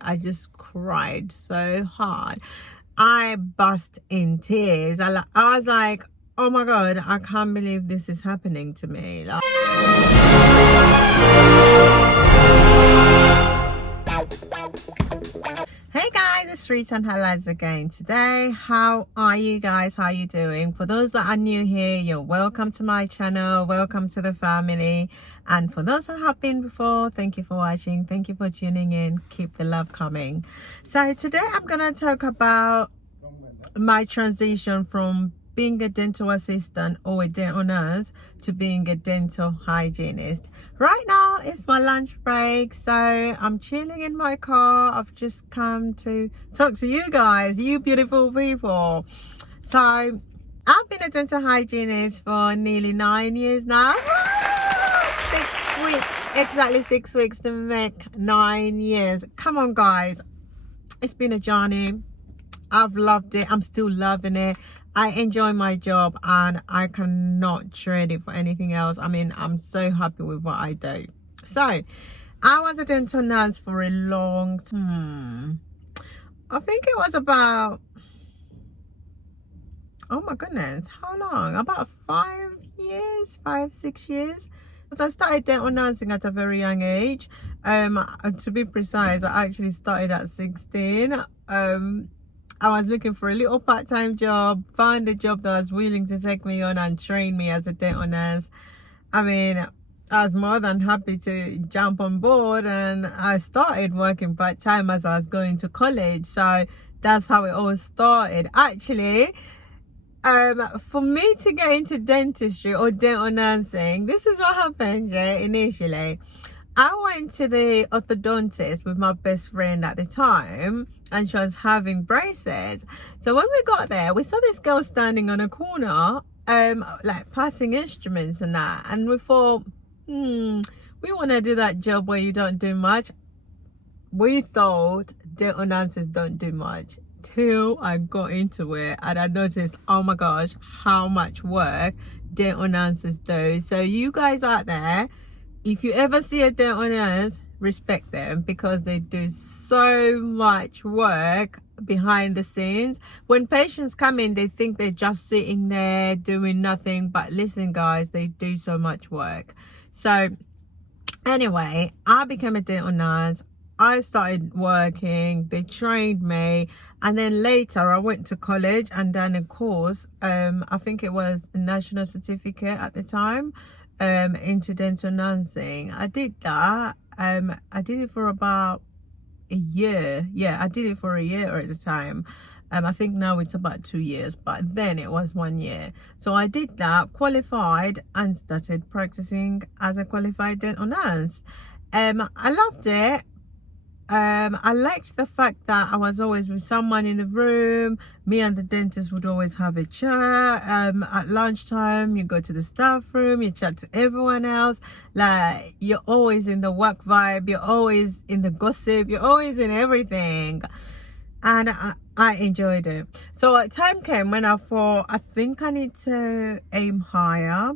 I just cried so hard. I burst in tears. I was like, oh my God, I can't believe this is happening to me. Like, hey guys, it's Rita and Highlights again today. How are you guys? How are you doing? For those that are new here, you're welcome to my channel. Welcome to the family. And for those that have been before, thank you for watching. Thank you for tuning in. Keep the love coming. So today I'm going to talk about my transition from being a dental assistant or a dental nurse to being a dental hygienist. Right now it's my lunch break, so I'm chilling in my car. I've just come to talk to you guys, you beautiful people. So I've been a dental hygienist for nearly 9 years now. 6 weeks, exactly 6 weeks to make 9 years. Come on guys, it's been a journey. I've loved it. I'm still loving it. I enjoy my job and I cannot trade it for anything else. I mean, I'm so happy with what I do. So I was a dental nurse for a long time. I think it was about, oh my goodness, how long? About 5 years, 6 years. So I started dental nursing at a very young age. To be precise, I actually started at 16. I was looking for a little part-time job, found a job that was willing to take me on and train me as a dental nurse. I mean, I was more than happy to jump on board, and I started working part-time as I was going to college. So that's how it all started. Actually, for me to get into dentistry or dental nursing, this is what happened, initially. I went to the orthodontist with my best friend at the time, and she was having braces. So when we got there, we saw this girl standing on a corner, like passing instruments and that. And we thought, we want to do that job where you don't do much. We thought dental nurses don't do much, till I got into it and I noticed, oh my gosh, how much work dental nurses do. So you guys out there, if you ever see a dental nurse, respect them, because they do so much work behind the scenes. When patients come in, they think they're just sitting there doing nothing, but listen guys, they do so much work. So anyway, I became a dental nurse. I started working, they trained me, and then later I went to college and done a course. I think it was a national certificate at the time, into dental nursing. I did that. I did it for about a year. Yeah, I did it for a year at the time. I think now it's about 2 years, but then it was 1 year. So I did that, qualified, and started practicing as a qualified dental nurse. I loved it. I liked the fact that I was always with someone in the room. Me and the dentist would always have a chat. At lunchtime, you go to the staff room, you chat to everyone else. Like, you're always in the work vibe, you're always in the gossip, you're always in everything. And I enjoyed it. So a time came when I thought, I think I need to aim higher.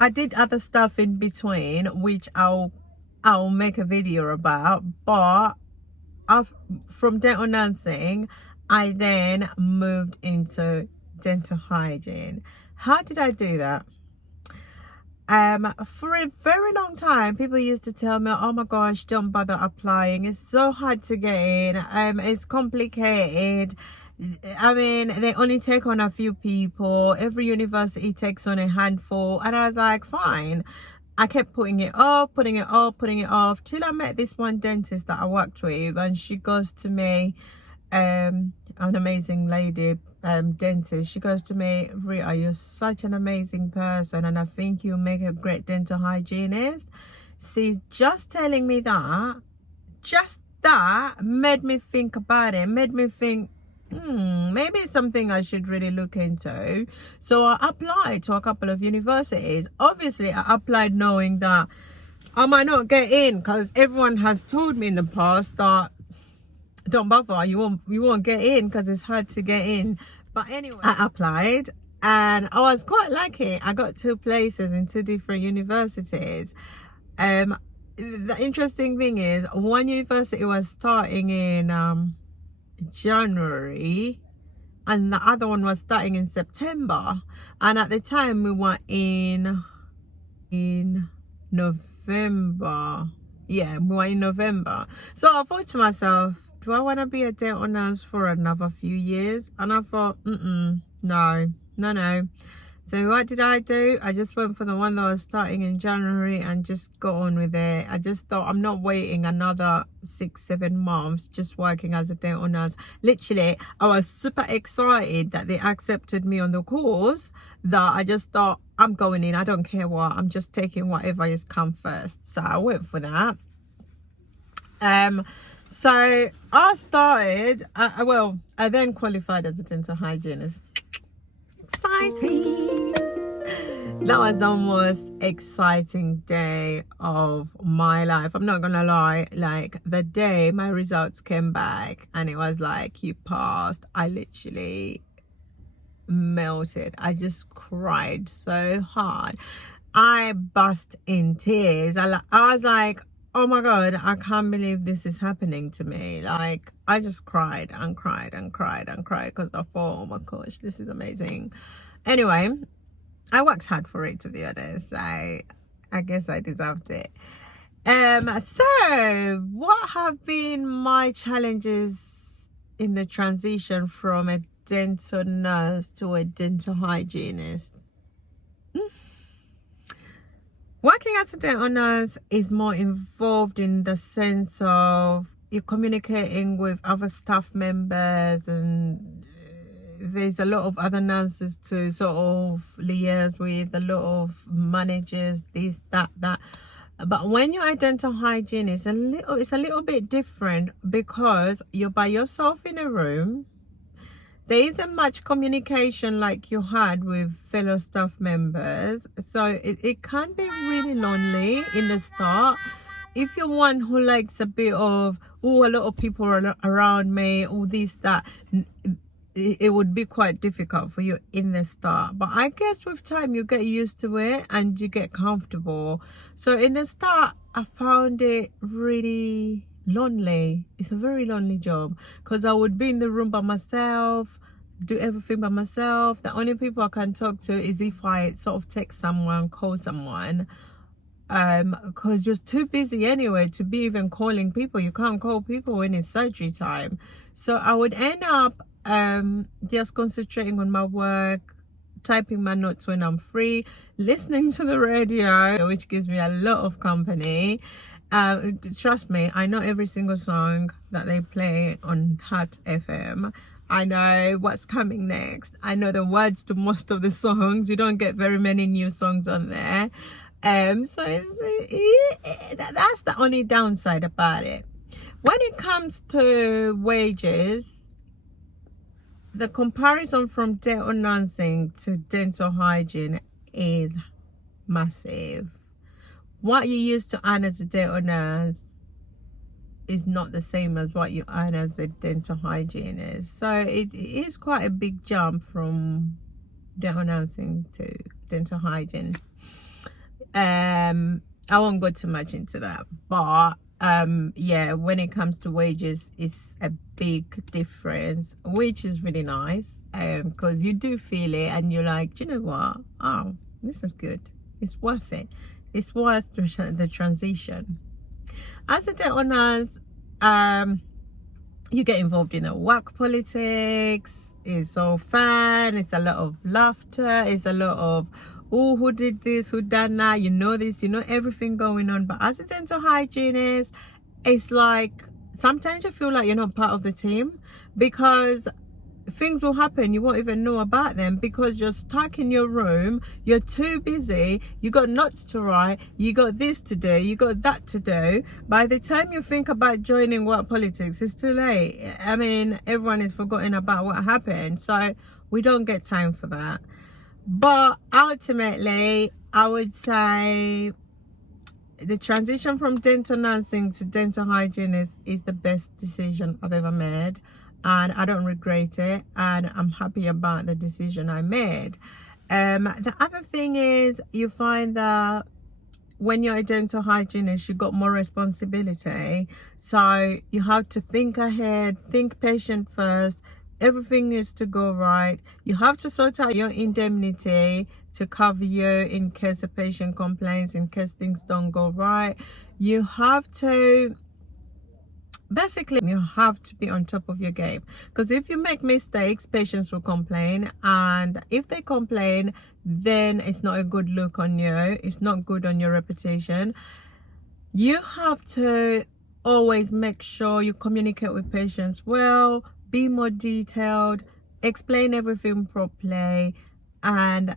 I did other stuff in between, which I'll make a video about, but from dental nursing, I then moved into dental hygiene. How did I do that? For a very long time, people used to tell me, oh my gosh, don't bother applying, it's so hard to get in, it's complicated. I mean, they only take on a few people, every university takes on a handful. And I was like, fine. I kept putting it off, till I met this one dentist that I worked with, and she goes to me, an amazing lady, dentist. She goes to me, Rita, you're such an amazing person, and I think you'll make a great dental hygienist. See, just telling me that, just that made me think about it, made me think, maybe it's something I should really look into. So I applied to a couple of universities. Obviously, I applied knowing that I might not get in, because everyone has told me in the past that don't bother, you won't get in because it's hard to get in. But anyway, I applied and I was quite lucky. I got 2 places in 2 different universities. the interesting thing is, one university was starting in January, and the other one was starting in September, and at the time we were in November. Yeah, we were in November. So I thought to myself, do I want to be a dental nurse for another few years? And I thought, no. So what did I do? I just went for the one that was starting in January and just got on with it. I just thought, I'm not waiting another 6-7 months just working as a dental nurse. Literally, I was super excited that they accepted me on the course, that I just thought, I'm going in. I don't care what. I'm just taking whatever is come first. So I went for that. So I started, I then qualified as a dental hygienist. Exciting. That was the most exciting day of my life. I'm not gonna lie, like the day my results came back and it was like, you passed, I literally melted. I just cried so hard. I burst in tears. I was like, oh my god, I can't believe this is happening to me. Like, I just cried and cried and cried and cried because I thought, oh my gosh, this is amazing. Anyway, I worked hard for it, to be honest. I guess I deserved it. So what have been my challenges in the transition from a dental nurse to a dental hygienist? Working as a dental nurse is more involved in the sense of you're communicating with other staff members, and there's a lot of other nurses to sort of liaise with, a lot of managers, this, that. But when you're a dental hygienist, it's a little bit different because you're by yourself in a room. There isn't much communication like you had with fellow staff members. So it can be really lonely in the start. If you're one who likes a bit of, a lot of people are around me, all this, that, it would be quite difficult for you in the start. But I guess with time you get used to it and you get comfortable. So in the start, I found it really lonely. It's a very lonely job because I would be in the room by myself, do everything by myself. The only people I can talk to is if I sort of text someone, call someone, because you're too busy anyway to be even calling people. You can't call people when it's surgery time. So I would end up just concentrating on my work, typing my notes when I'm free, listening to the radio, which gives me a lot of company. Trust me, I know every single song that they play on Hot FM. I know what's coming next. I know the words to most of the songs. You don't get very many new songs on there. So that's the only downside about it. When it comes to wages, the comparison from dental nursing to dental hygiene is massive. What you used to earn as a dental nurse is not the same as what you earn as a dental hygienist. So it is quite a big jump from dental nursing to dental hygiene. I won't go too much into that, but yeah, when it comes to wages, it's a big difference, which is really nice, because you do feel it and you're like, do you know what, oh, this is good, it's worth it, it's worth the transition. As a dental nurse, you get involved in the work politics. It's all fun, it's a lot of laughter, it's a lot of, oh, who did this, who done that, you know this, you know everything going on. But as a dental hygienist, it's like sometimes you feel like you're not part of the team, because things will happen you won't even know about them because you're stuck in your room, you're too busy, you got notes to write, you got this to do, you got that to do. By the time you think about joining work politics, it's too late. I mean, everyone is forgotten about what happened, so we don't get time for that. But ultimately, I would say the transition from dental nursing to dental hygienist is the best decision I've ever made, and I don't regret it, and I'm happy about the decision I made. The other thing is, you find that when you're a dental hygienist, you got more responsibility. So you have to think ahead, think patient first. Everything needs to go right. You have to sort out your indemnity to cover you in case a patient complains, in case things don't go right. You have to, basically, you have to be on top of your game, because if you make mistakes, patients will complain, and if they complain, then it's not a good look on you. It's not good on your reputation. You have to always make sure you communicate with patients well, be more detailed, explain everything properly, and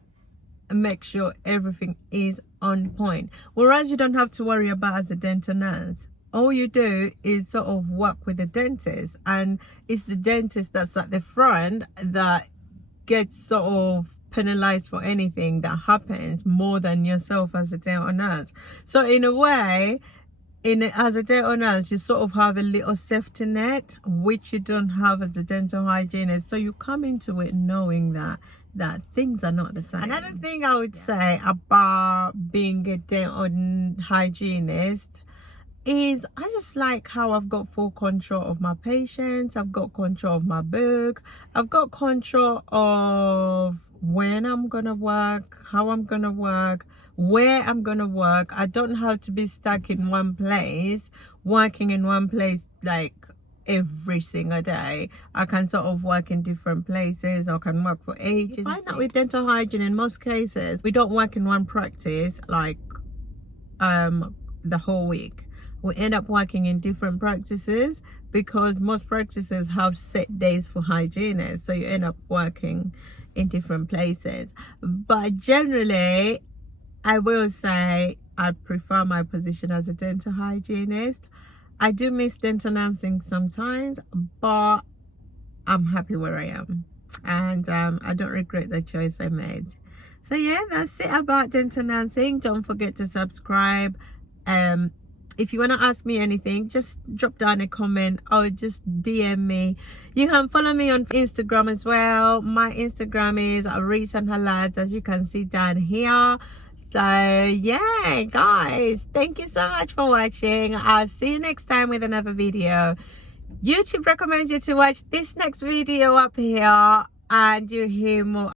make sure everything is on point. Whereas you don't have to worry about as a dental nurse. All you do is sort of work with the dentist, and it's the dentist that's at the front that gets sort of penalized for anything that happens more than yourself as a dental nurse. So in a way, as a dental nurse, you sort of have a little safety net, which you don't have as a dental hygienist. So you come into it knowing that things are not the same. Another thing I would say about being a dental hygienist is I just like how I've got full control of my patients. I've got control of my book. I've got control of when I'm gonna work, how I'm gonna work, where I'm gonna work. I don't have to be stuck in one place, working in one place like every single day. I can sort of work in different places. I can work for ages. I find that with dental hygiene, in most cases, we don't work in one practice like the whole week. We end up working in different practices because most practices have set days for hygienists, so you end up working in different places. But generally, I will say I prefer my position as a dental hygienist. I do miss dental nursing sometimes, but I'm happy where I am, and I don't regret the choice I made. So yeah, that's it about dental nursing. Don't forget to subscribe. If you want to ask me anything, just drop down a comment or just DM me. You can follow me on Instagram as well. My Instagram is @ReasonHerLads, as you can see down here. So yeah, guys, thank you so much for watching. I'll see you next time with another video. YouTube recommends you to watch this next video up here, and you hear more